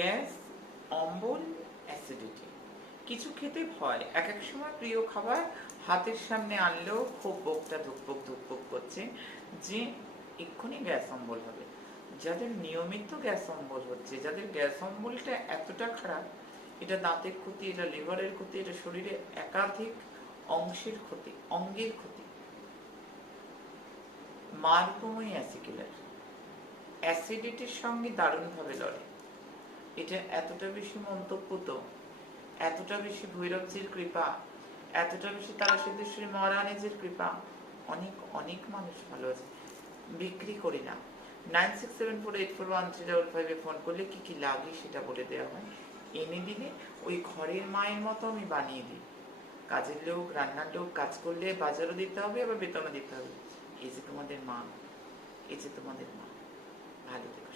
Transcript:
Gas, অম্বল, acidity. কিছু খেতে ভয়, এক এক সময় প্রিয় খাবার হাতের সামনে আনলেও খুব বুকটা ধুকপুক ধুকপুক করছে যে এক্ষুনি গ্যাস অম্বল হবে। যাদের নিয়মিত গ্যাস অম্বল হচ্ছে, যাদের গ্যাস অম্বলটা এতটা খারাপ, এটা দাঁতের ক্ষতি, এটা লিভারের ক্ষতি, এটা শরীরে একাধিক অংশের ক্ষতি, অঙ্গের ক্ষতি। মারকোমই অ্যাসিকুলার অ্যাসিডিটির সঙ্গে দারুণভাবে লড়ে। এটা এতটা বেশি মন্তব্য, এতটা বেশি ভৈরবজির কৃপা, এতটা বেশি তারা সিদ্ধেশ্বরী মহারানীজির কৃপা, অনেক অনেক মানুষ ভালো আছে। বিক্রি করি না। 9674841355 ফোন করলে কি কি লাগে সেটা বলে দেওয়া হয়, এনে দিলে ওই ঘরের মায়ের মতো আমি বানিয়ে দিই। কাজের লোক, রান্নার লোক, কাজ করলে বাজারও দিতে হবে, আবার বেতনও দিতে হবে। এই যে তোমাদের মা, এই যে তোমাদের মা, ভালো থেকো।